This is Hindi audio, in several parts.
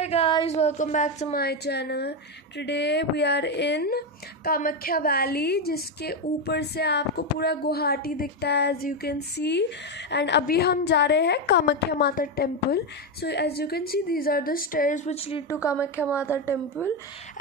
Hi guys, welcome back to my channel. Today we are in Kamakhya valley, जिसके ऊपर से आपको पूरा गुवाहाटी दिखता है as you can see. And अभी हम जा रहे हैं कामाख्या माता temple. So as you can see, these are the stairs which lead to Kamakhya माता टेम्पल.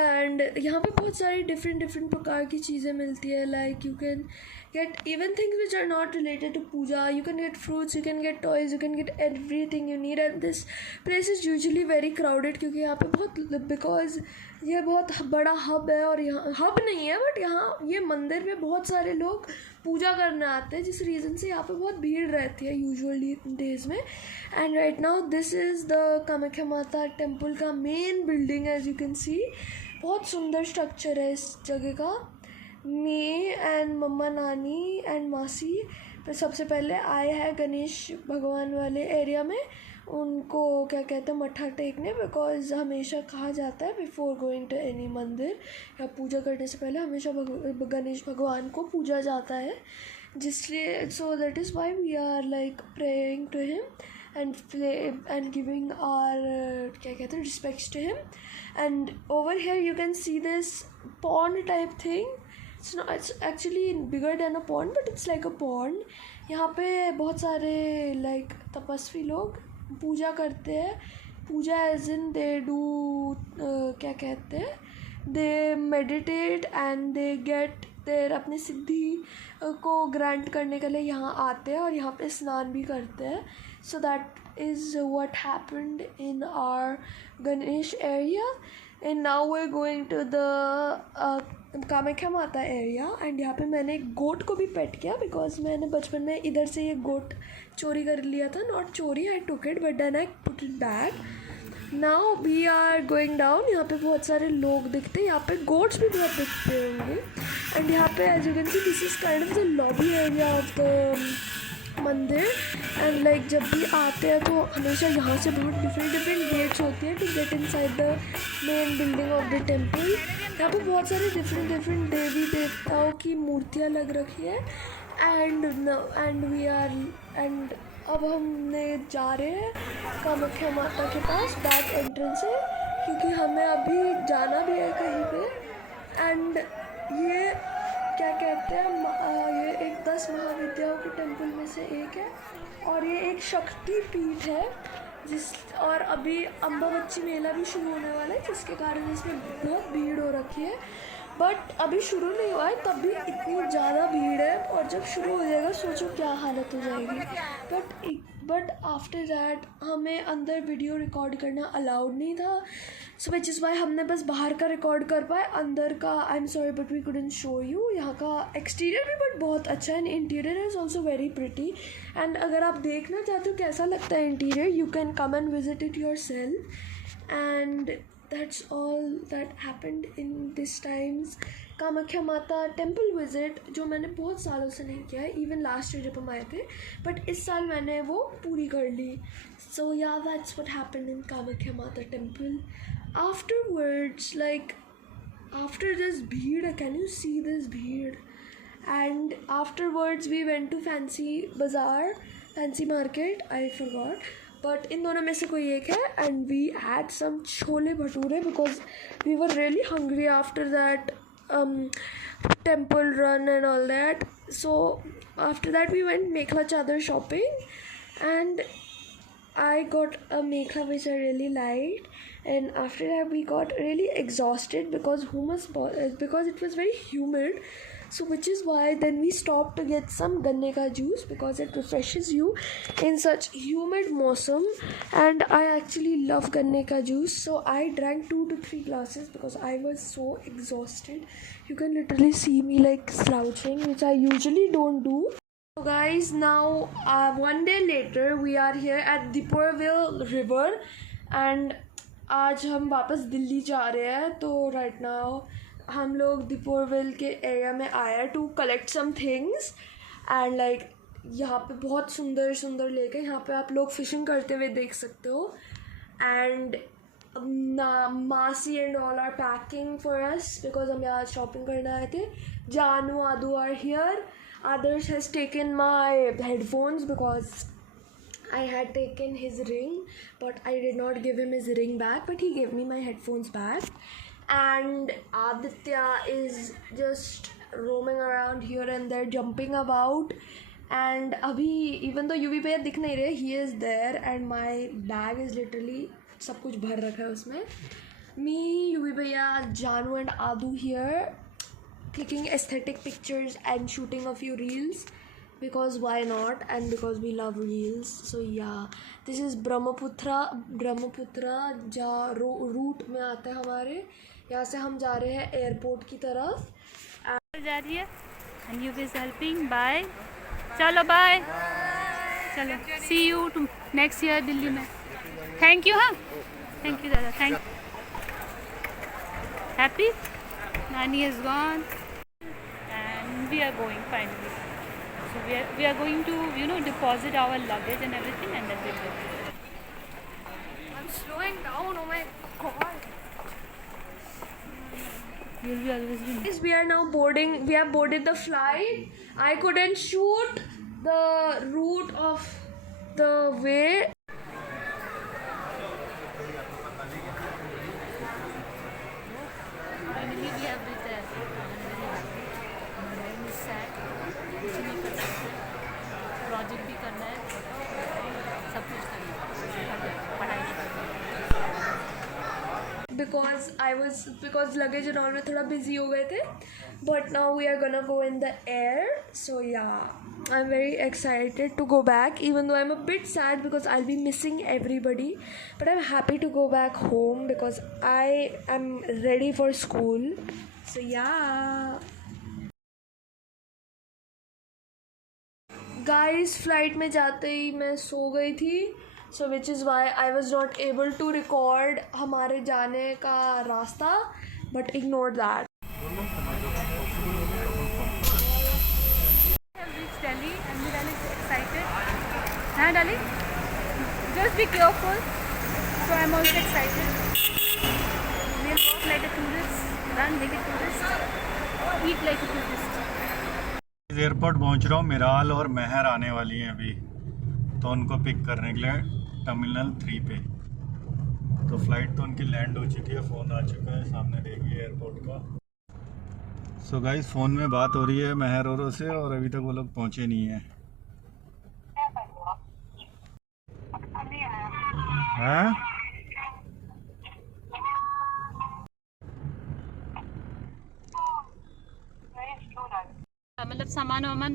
And यहाँ पे बहुत सारी different प्रकार की चीज़ें मिलती है. Like you can get even things which are not related to puja. You can get fruits, you can get toys, you can get everything you need. And this place is usually very crowded क्योंकि यहाँ पे बहुत because ये बहुत बड़ा हब है. और यहाँ हब नहीं है बट यहाँ ये मंदिर में बहुत सारे लोग पूजा करने आते हैं, जिस रीज़न से यहाँ पे बहुत भीड़ रहती है यूजुअली डेज में. And right now this is the Kamakhya माता टेम्पल का main building. As you can see बहुत सुंदर स्ट्रक्चर है इस जगह का. मी एंड मम्मा नानी एंड मासी सबसे पहले आए हैं गणेश भगवान वाले एरिया में. उनको क्या कहते हैं, मत्था टेकने. बिकॉज हमेशा कहा जाता है बिफोर गोइंग टू एनी मंदिर या पूजा करने से पहले हमेशा गणेश भगवान को पूजा जाता है, जिसलिए so that is why we are like praying to him and giving or क्या कहते हैं respects to him. And over here you can see this pond type thing. It's actually bigger than a pond, but it's like a pond. यहाँ पे बहुत सारे like तपस्वी लोग पूजा करते हैं. पूजा एज इन दे डू क्या कहते हैं, दे मेडिटेट एंड दे गेट देर अपनी सिद्धि को ग्रांट करने के लिए यहाँ आते हैं और यहाँ पे स्नान भी करते हैं. So that is what happened in our Ganesh area. And now we are going to the Kamakhya Mata area. And यहाँ पे मैंने एक गोट को भी पेट किया बिकॉज मैंने बचपन में इधर से ये गोट चोरी कर लिया था. नॉट चोरी, I took it but then I put it back. Now we are going down. यहाँ पे बहुत सारे लोग दिखते हैं, यहाँ पे गोट्स भी बहुत दिखते होंगे. एंड यहाँ पे as you can see this is kind of the lobby area of the mandir. And like जब भी आते हैं तो हमेशा यहाँ से बहुत डिफरेंट गेट्स होती हैं to get inside the main building of the temple. यहाँ पे बहुत सारे डिफरेंट देवी देवताओं की मूर्तियाँ लग रखी है. एंड वी आर एंड अब हमने जा रहे हैं कामाख्या माता के पास बैक एंट्रेंस है, क्योंकि हमें अभी जाना भी है कहीं पे. एंड ये क्या कहते हैं, ये एक 10 महाविद्याओं के टेम्पल में से एक है और ये एक शक्ति पीठ है और अभी अम्बाबच्ची मेला भी शुरू होने वाला है, जिसके कारण इसमें बहुत भीड़ हो रखी है. बट अभी शुरू नहीं हुआ है तब भी इतनी ज़्यादा भीड़ है, और जब शुरू हो जाएगा सोचो क्या हालत हो जाएगी. बट आफ्टर दैट हमें अंदर वीडियो रिकॉर्ड करना अलाउड नहीं था. सो विच इज़ वाई हमने बस बाहर का रिकॉर्ड कर पाए, अंदर का I am sorry but we couldn't show you. यहाँ का एक्सटीरियर भी बट बहुत अच्छा है and interior is also very pretty. And अगर आप देखना चाहते हो कैसा लगता है interior, you can come and visit it yourself. And that's all that happened in this times Kamakhya माता टेम्पल विज़िट, जो मैंने बहुत सालों से नहीं किया है. इवन लास्ट ईयर जब हम आए थे, बट इस साल मैंने वो पूरी कर ली. So yeah that's what happened in Kamakhya माता temple. Afterwards like after this भीड़, कैन यू सी दिस भीड़, and afterwards we went to Fancy Bazaar, fancy market, I forgot, but इन दोनों में से कोई एक है. And we had some chole bhature because we were really hungry after that temple run and all that. So after that we went mekhela chador shopping and I got a mekhla which I really liked, and after that we got really exhausted because because it was very humid. So which is why then we stopped to get some ganne ka juice because it refreshes you in such humid mosam, and I actually love ganne ka juice. So I drank 2 to 3 glasses because I was so exhausted. You can literally see me like slouching, which I usually don't do. So guys, now one day later we are here at Deeporville river and आज हम वापस दिल्ली जा रहे हैं. तो right now हम लोग दीपोरविल के एरिया में आए हैं to collect some things. And like यहाँ पे बहुत सुंदर लेक है, यहाँ पे आप लोग फिशिंग करते हुए देख सकते हो. एंड मासी and all are packing for us because हम यहाँ शॉपिंग करने आए थे. Janu Adu are here. Others has taken my headphones because I had taken his ring, but I did not give him his ring back, but he gave me my headphones back. And Aditya is just roaming around here and there, jumping about. And abhi, even though UV भैया दिख नहीं रहे, he is there, and my bag is literally सब कुछ भर रखा है उसमें. Me, UV भैया, Janu and Adu here, clicking aesthetic pictures and shooting a few reels. Because why not, and because we love reels. So yeah, this is Brahmaputra जहाँ रूट में आता है हमारे. यहाँ से हम जा रहे हैं एयरपोर्ट की तरफ. जा रही है and you is helping. Bye. चलो बाय. चलो see you next year Delhi में. Thank you. हाँ thank you दादा. Thank. Happy? Nani is gone and we are going finally. So we are going to deposit our luggage and everything and then we'll go. I'm slowing down. Oh my god. You'll be always doing. Yes, we are now boarding. We have boarded the flight. I couldn't shoot the route of the way. Finally we have reached there. I'm very sad. कुछ नहीं कर सकते. प्रोजेक्ट भी करना है, सब कुछ करना है, पढ़ाई भी करना है. Because luggage and all में थोड़ा busy हो गए थे. But now we are gonna go in the air. So yeah, I'm very excited to go back, even though I'm a bit sad because I'll be missing everybody. But I'm happy to go back home because I am ready for school. So yeah. Guys, flight में जाते ही मैं सो गई थी. So which is why I was not able to record हमारे जाने का रास्ता. But ignore that. We have reached Delhi and Mirali is excited. Huh, Delhi? Just be careful. So I'm also excited. We'll walk like a tourist, run like a tourist, eat like a tourist. Airport पहुंच रहा हूँ. मिराल और महर आने वाली हैं अभी, तो उनको पिक करने के लिए टर्मिनल 3 पे. तो फ्लाइट तो उनकी लैंड हो चुकी है. फ़ोन आ चुका है, सामने देखिए एयरपोर्ट का. सो गाइस, फ़ोन में बात हो रही है महर औरों से और अभी तक वो लोग पहुंचे नहीं हैं. हाँ मतलब सामान वामान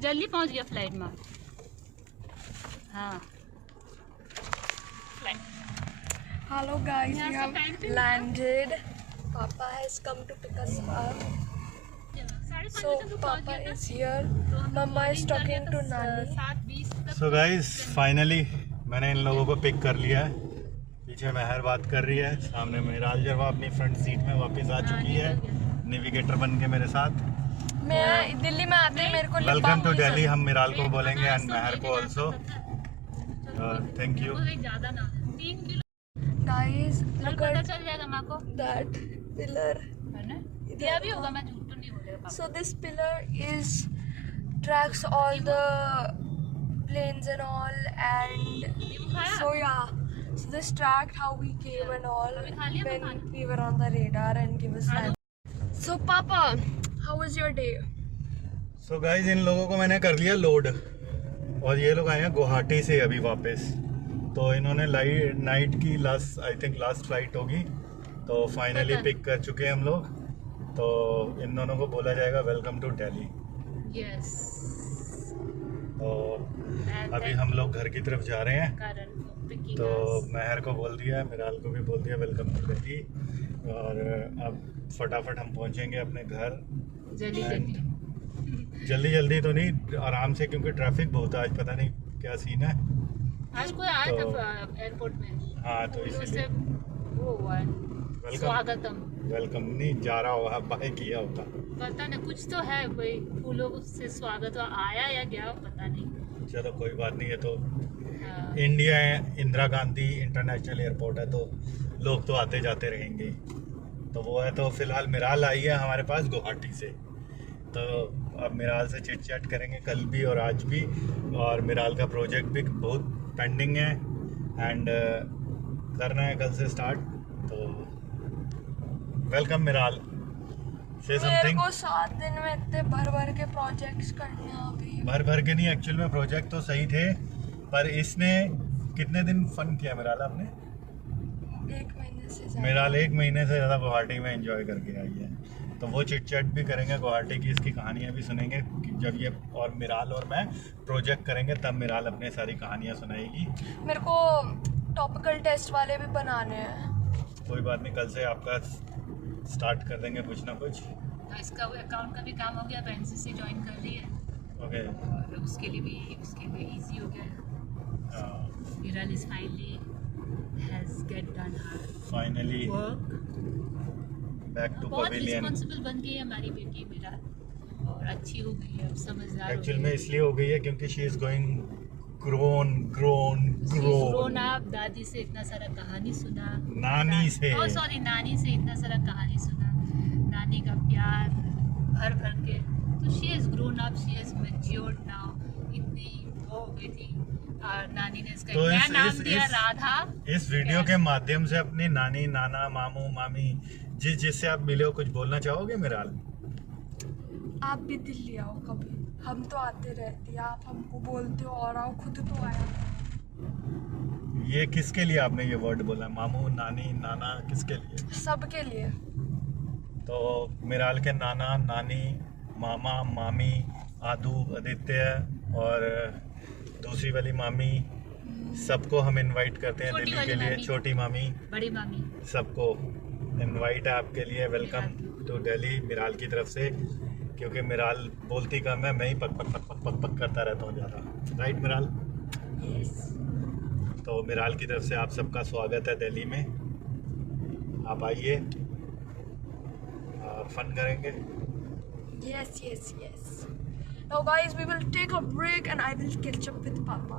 जल्दी पहुंच गया फ्लाइट में. हाँ. Hello guys, we have landed. Papa has come to pick us up. So Papa is here. Mama is talking to Nani. So guys, finally मैंने इन लोगों को पिक कर लिया है. पीछे महर बात कर रही है, सामने मिराल जवा अपनी फ्रंट सीट में वापस आ चुकी है, नेविगेटर बन के मेरे साथ. मैं दिल्ली में आते ही मेरे को वेलकम टू दिल्ली हम मिराल को बोलेंगे एंड महर को also. Thank you. Guys, look पता at चल जाएगा माँ को. that pillar. है ना? दिया भी होगा, मैं झूठ तो नहीं बोल रही. So this pillar tracks all the planes and all, and so yeah. So this tracked how we came and all when we were on the radar and give us land. So Papa, how was your day? So guys, इन लोगों को मैंने कर लिया लोड और ये लोग आए हैं गुवाहाटी से अभी वापस. तो इन्होंने नाइट की लास्ट फ्लाइट होगी, तो फाइनली पिक कर चुके हैं हम लोग. तो इन दोनों को बोला जाएगा वेलकम टू दिल्ली. यस. तो अभी हम लोग घर की तरफ जा रहे हैं. तो महर को बोल दिया, मिराल को भी बोल दिया वेलकम टू दिल्ली. और अब फटाफट हम पहुंचेंगे अपने घर. जल्दी तो नहीं, आराम से, क्योंकि ट्रैफिक बहुत है आज. पता नहीं क्या सीन है. आज कोई आया था एयरपोर्ट में. हाँ, तो इसीलिए वो हुआ है स्वागतम. वेलकम नहीं जा रहा होगा, बाय किया होता. पता नहीं, कुछ तो है भाई, फूलों से स्वागत आया या गया पता नहीं. चलो कोई बात नहीं है. तो हाँ. India Indira Gandhi international airport है, तो लोग तो आते जाते रहेंगे. तो वो है. तो फिलहाल मिराल आई है हमारे पास गुवाहाटी से. तो अब मिराल से चिट चैट करेंगे कल भी और आज भी, और मिराल का प्रोजेक्ट भी बहुत पेंडिंग है एंड करना है कल से स्टार्ट। तो वेलकम मिराल, से मेरे समथिंग। को 7 दिन में इतने भर के प्रोजेक्ट्स करने हैं अभी। भर के नहीं, एक्चुअल में प्रोजेक्ट तो सही थे, पर इसने कितने दिन फन किया मिराल आपने? 1 महीने से ज़्यादा। मिराल 1 महीने से ज़्यादा गुवाहाटी में एंजॉय करके आई है। तो वो चिट चैट भी करेंगे, गुवाहाटी की इसकी कहानियाँ भी सुनेंगे कि जब ये और मिराल और मैं प्रोजेक्ट करेंगे तब मिराल अपने सारी कहानियाँ सुनाएगी। मेरे को टॉपिकल टेस्ट वाले भी बनाने हैं। कोई बात नहीं, कल से आपका स्टार्ट कर देंगे कुछ ना कुछ। इसका अकाउंट का भी काम हो गया, एनसीसी ज्वाइन कर ली है ओके। और उसके लिए इजी हो गया है। Miral is finally has get done her finally work. Back to बहुत पवेलियन। रिस्पॉन्सिबल बन गई है हमारी बेटी मिराल, और अच्छी हो गई है, अब समझदार हो एक्चुअल गई में है। इसलिए हो गई है क्योंकि शी इज गोइंग ग्रोन आप दादी से इतना सारा कहानी सुना, नानी से। नानी से इतना सारा कहानी सुना, नानी का प्यार भर के। तो she is grown up, she is matured now. इतनी वो हो गई थी, और नानी ने इसका तो नया इस- नाम इस- दिया इस- राधा। इस वीडियो के माध्यम से अपनी नानी, नाना, मामू, मामी, जिससे आप मिले हो, कुछ बोलना चाहोगे मिराल? आप भी दिल्ली आओ कभी, हम तो आते रहते हैं, आप हमको बोलते हो और आओ, खुद तो आया। ये किसके लिए आपने ये वर्ड बोला, मामू, नानी, नाना, किसके लिए? सबके लिए। तो मिराल के नाना, नानी, मामा, मामी, आदू, आदित्य और दूसरी वाली मामी, सबको हम इनवाइट करते हैं छोटी दिल्ली वाली के लिए। मामी। छोटी मामी, बड़ी मामी, सबको इनवाइट है आपके लिए। वेलकम टू दिल्ली मिराल की तरफ से, क्योंकि मिराल बोलती कम है, मैं ही पक पक पक पक पक पक करता रहता हूँ ज़्यादा। राइट मिराल? यस। तो मिराल की तरफ से आप सबका स्वागत है दिल्ली में। आप आइए, फन करेंगे। Yes. Now guys, we will take a break and I will catch up with Papa.